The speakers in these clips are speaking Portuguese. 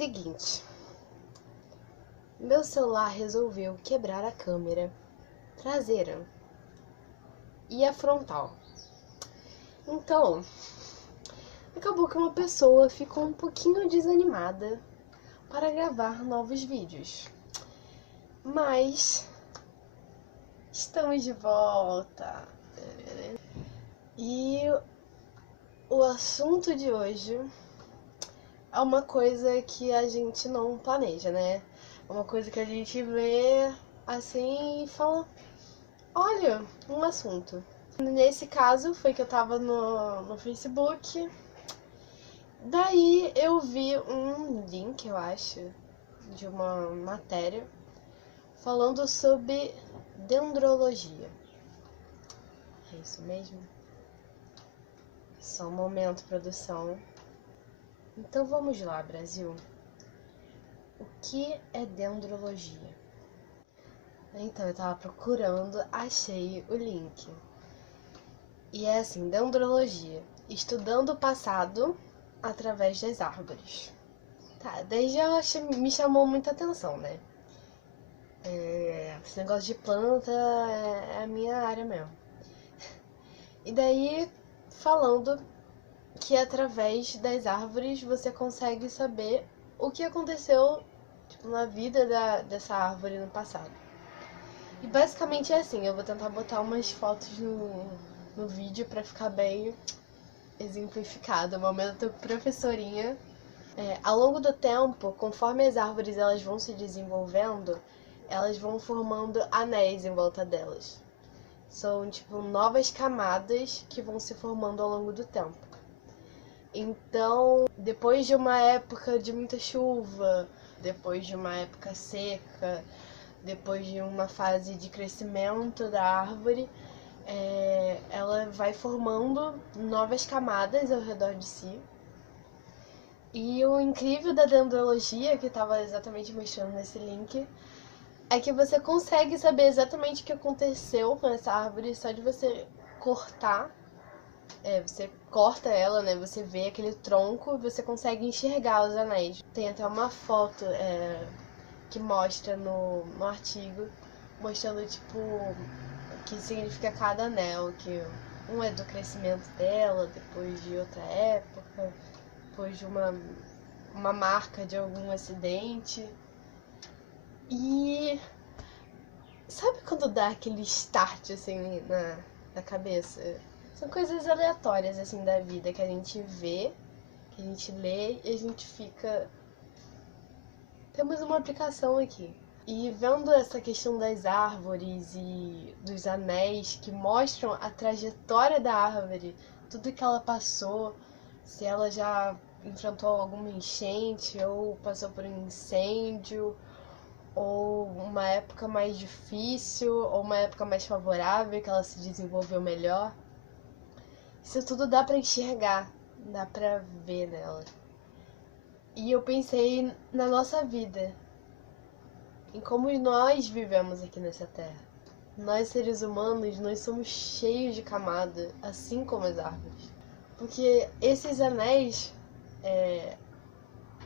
Seguinte, meu celular resolveu quebrar a câmera traseira e a frontal. Então, acabou que uma pessoa ficou um pouquinho desanimada para gravar novos vídeos. Mas estamos de volta. E o assunto de hoje é uma coisa que a gente não planeja, né? É uma coisa que a gente vê assim e fala, olha, um assunto. Nesse caso foi que eu tava no Facebook. Daí eu vi um link, eu acho, de uma matéria falando sobre dendrologia. É isso mesmo? Só um momento, produção. Então vamos lá, Brasil. O que é dendrologia? Então eu tava procurando, achei o link. E é assim, dendrologia, estudando o passado através das árvores. Tá, daí já me chamou muita atenção, né? Esse negócio de planta é a minha área mesmo. E daí, falando que através das árvores você consegue saber o que aconteceu na vida dessa árvore no passado. E basicamente é assim, eu vou tentar botar umas fotos no vídeo pra ficar bem exemplificado. Momento professorinha. Ao longo do tempo, conforme as árvores elas vão se desenvolvendo, elas vão formando anéis em volta delas. São tipo novas camadas que vão se formando ao longo do tempo. Então, depois de uma época de muita chuva, depois de uma época seca, depois de uma fase de crescimento da árvore, ela vai formando novas camadas ao redor de si. E o incrível da dendrologia, que estava exatamente mostrando nesse link, é que você consegue saber exatamente o que aconteceu com essa árvore só de você cortar. Você corta ela, né? Você vê aquele tronco e você consegue enxergar os anéis. Tem até uma foto que mostra no artigo, mostrando tipo o que significa cada anel, que um é do crescimento dela, depois de outra época, depois de uma marca de algum acidente. E sabe quando dá aquele start assim na cabeça? São coisas aleatórias assim da vida que a gente vê, que a gente lê e a gente fica... Temos uma aplicação aqui. E vendo essa questão das árvores e dos anéis que mostram a trajetória da árvore, tudo que ela passou, se ela já enfrentou alguma enchente ou passou por um incêndio, ou uma época mais difícil, ou uma época mais favorável que ela se desenvolveu melhor. Isso tudo dá pra enxergar, dá pra ver nela. E eu pensei na nossa vida, em como nós vivemos aqui nessa terra. Nós, seres humanos, nós somos cheios de camada, assim como as árvores. Porque esses anéis,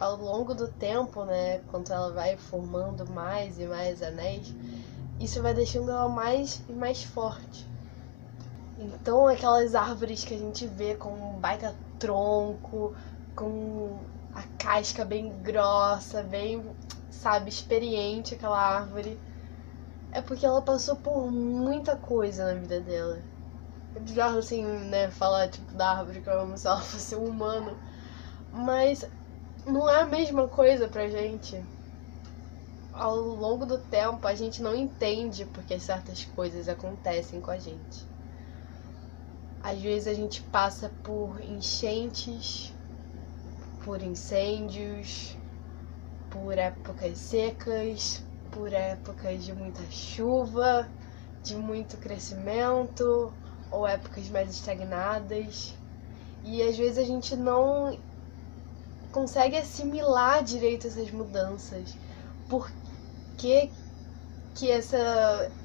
ao longo do tempo, né, quando ela vai formando mais e mais anéis, isso vai deixando ela mais e mais forte. Então aquelas árvores que a gente vê com um baita tronco, com a casca bem grossa, bem, sabe, experiente aquela árvore, é porque ela passou por muita coisa na vida dela. É bizarro assim, né, falar tipo da árvore como se ela fosse um humano, mas não é a mesma coisa pra gente. Ao longo do tempo a gente não entende porque certas coisas acontecem com a gente. Às vezes a gente passa por enchentes, por incêndios, por épocas secas, por épocas de muita chuva, de muito crescimento, ou épocas mais estagnadas. E às vezes a gente não consegue assimilar direito essas mudanças. Por que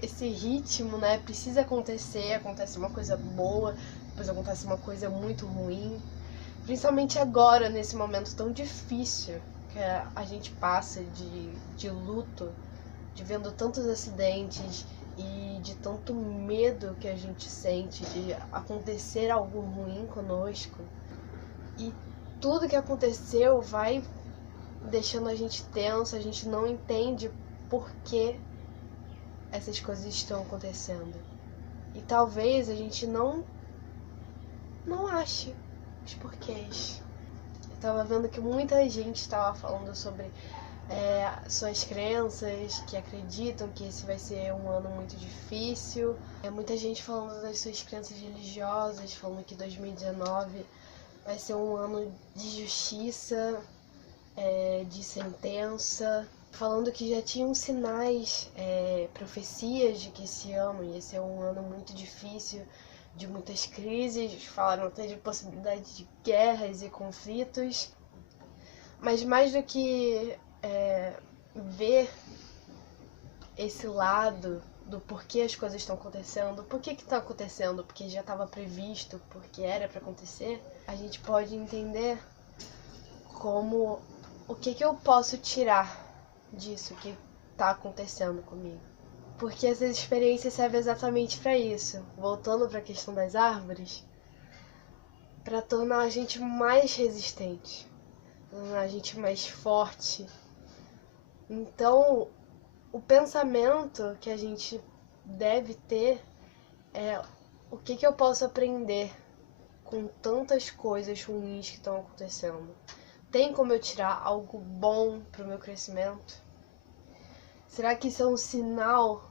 esse ritmo, né, precisa acontecer, acontece uma coisa boa, depois acontece uma coisa muito ruim, principalmente agora, nesse momento tão difícil que a gente passa de luto, de vendo tantos acidentes e de tanto medo que a gente sente de acontecer algo ruim conosco. E tudo que aconteceu vai deixando a gente tenso, a gente não entende por que essas coisas estão acontecendo. E talvez a gente não ache os porquês. Eu tava vendo que muita gente estava falando sobre suas crenças, que acreditam que esse vai ser um ano muito difícil. Muita gente falando das suas crenças religiosas, falando que 2019 vai ser um ano de justiça, de sentença, falando que já tinham sinais, profecias de que esse ano ia ser um ano muito difícil, de muitas crises, falaram até de possibilidade de guerras e conflitos. Mas mais do que ver esse lado do porquê as coisas estão acontecendo, por que está acontecendo, porque já estava previsto, porque era para acontecer, a gente pode entender como o que eu posso tirar disso que está acontecendo comigo. Porque essas experiências servem exatamente para isso. Voltando para a questão das árvores, para tornar a gente mais resistente, tornar a gente mais forte. Então, o pensamento que a gente deve ter é o que eu posso aprender com tantas coisas ruins que estão acontecendo. Tem como eu tirar algo bom para o meu crescimento? Será que isso é um sinal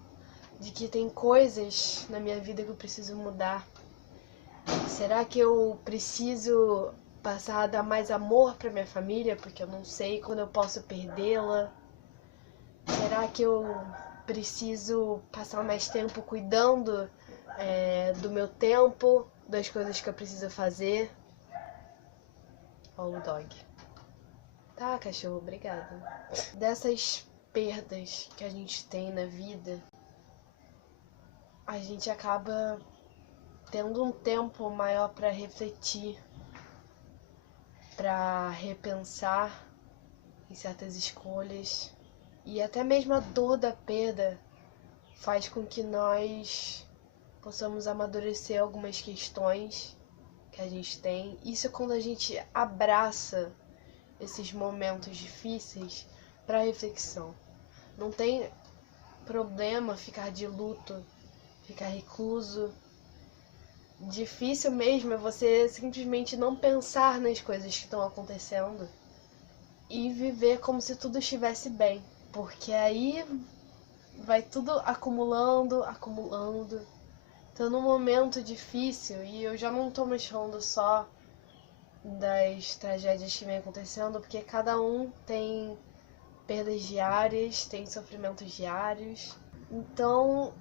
de que tem coisas na minha vida que eu preciso mudar? Será que eu preciso passar a dar mais amor para minha família, porque eu não sei quando eu posso perdê-la? Será que eu preciso passar mais tempo cuidando do meu tempo, das coisas que eu preciso fazer? Ó, o dog. Tá, cachorro, obrigada. Dessas perdas que a gente tem na vida, a gente acaba tendo um tempo maior para refletir, para repensar em certas escolhas. E até mesmo a dor da perda faz com que nós possamos amadurecer algumas questões que a gente tem. Isso quando a gente abraça esses momentos difíceis para reflexão. Não tem problema ficar de luto, ficar recluso. Difícil mesmo é você simplesmente não pensar nas coisas que estão acontecendo e viver como se tudo estivesse bem. Porque aí vai tudo acumulando. Tô num momento difícil e eu já não tô mais falando só das tragédias que vem acontecendo, porque cada um tem perdas diárias, tem sofrimentos diários. Então,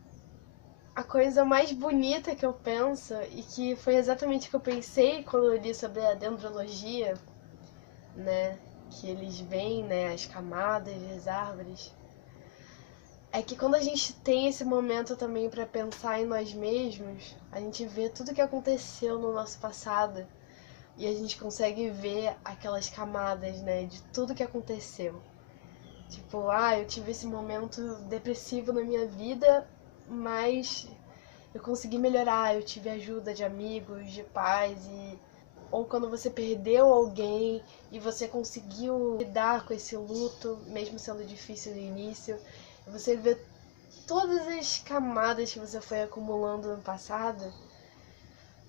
a coisa mais bonita que eu penso, e que foi exatamente o que eu pensei quando eu li sobre a dendrologia, né, que eles veem, né, as camadas das árvores, é que quando a gente tem esse momento também para pensar em nós mesmos, a gente vê tudo que aconteceu no nosso passado e a gente consegue ver aquelas camadas, né, de tudo que aconteceu. Tipo, eu tive esse momento depressivo na minha vida, mas eu consegui melhorar, eu tive ajuda de amigos, de pais, ou quando você perdeu alguém e você conseguiu lidar com esse luto, mesmo sendo difícil no início. Você vê todas as camadas que você foi acumulando no passado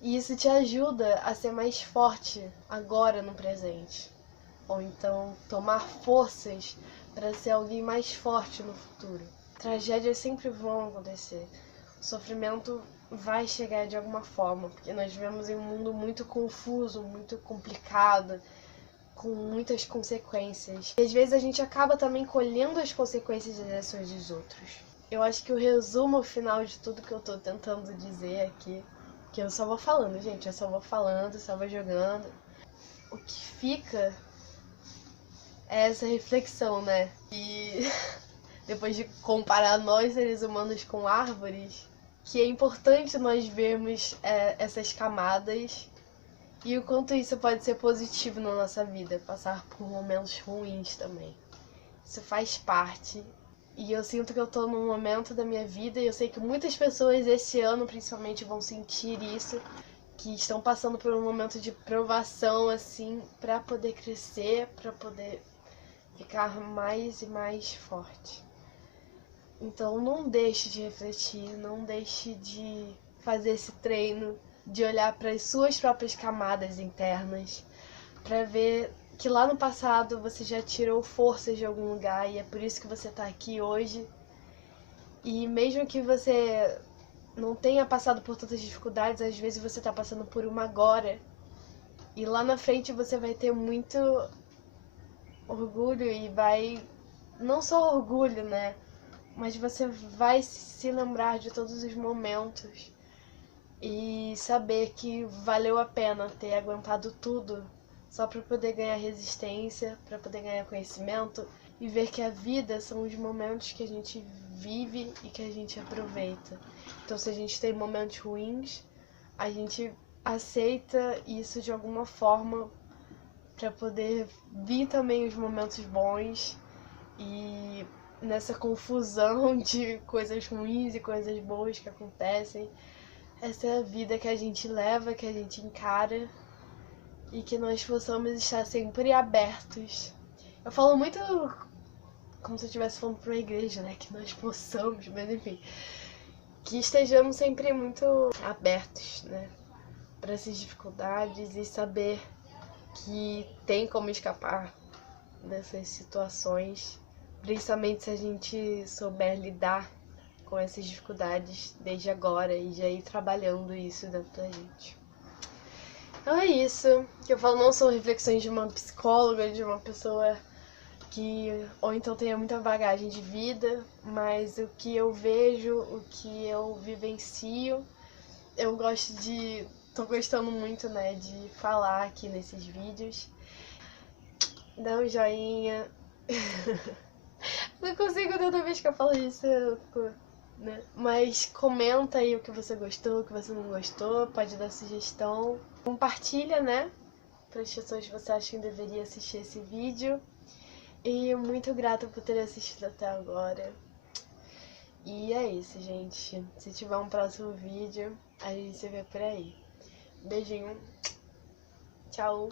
e isso te ajuda a ser mais forte agora no presente. Ou então tomar forças para ser alguém mais forte no futuro. Tragédias sempre vão acontecer. O sofrimento vai chegar de alguma forma, porque nós vivemos em um mundo muito confuso, muito complicado, com muitas consequências. E às vezes a gente acaba também colhendo as consequências das ações dos outros. Eu acho que o resumo final de tudo que eu tô tentando dizer aqui, que eu só vou falando, gente, eu só vou falando, só vou jogando. O que fica é essa reflexão, né? E depois de comparar nós, seres humanos, com árvores, que é importante nós vermos essas camadas E o quanto isso pode ser positivo na nossa vida, passar por momentos ruins também. Isso faz parte. E eu sinto que eu tô num momento da minha vida, e eu sei que muitas pessoas esse ano principalmente vão sentir isso, que estão passando por um momento de provação, assim, pra poder crescer, pra poder ficar mais e mais forte. Então não deixe de refletir, não deixe de fazer esse treino, de olhar para as suas próprias camadas internas, para ver que lá no passado você já tirou forças de algum lugar e é por isso que você está aqui hoje. E mesmo que você não tenha passado por tantas dificuldades, às vezes você está passando por uma agora. E lá na frente você vai ter muito orgulho e vai... Não só orgulho, né? Mas você vai se lembrar de todos os momentos e saber que valeu a pena ter aguentado tudo só para poder ganhar resistência, para poder ganhar conhecimento e ver que a vida são os momentos que a gente vive e que a gente aproveita. Então, se a gente tem momentos ruins, a gente aceita isso de alguma forma para poder vir também os momentos bons. E nessa confusão de coisas ruins e coisas boas que acontecem, essa é a vida que a gente leva, que a gente encara, e que nós possamos estar sempre abertos. Eu falo muito como se eu estivesse falando para uma igreja, né? Que nós possamos, mas enfim, que estejamos sempre muito abertos, né? Para essas dificuldades e saber que tem como escapar dessas situações, principalmente se a gente souber lidar com essas dificuldades desde agora e já ir trabalhando isso dentro da gente. Então é isso que eu falo, não são reflexões de uma psicóloga, de uma pessoa que ou então tenha muita bagagem de vida, mas o que eu vejo, o que eu vivencio, eu gosto de... tô gostando muito, né, de falar aqui nesses vídeos. Dá um joinha. Não consigo, toda vez que eu falo isso, eu fico, né? Mas comenta aí o que você gostou, o que você não gostou, pode dar sugestão. Compartilha, né? Para as pessoas que você acha que deveria assistir esse vídeo. E muito grata por ter assistido até agora. E é isso, gente. Se tiver um próximo vídeo, a gente se vê por aí. Beijinho. Tchau.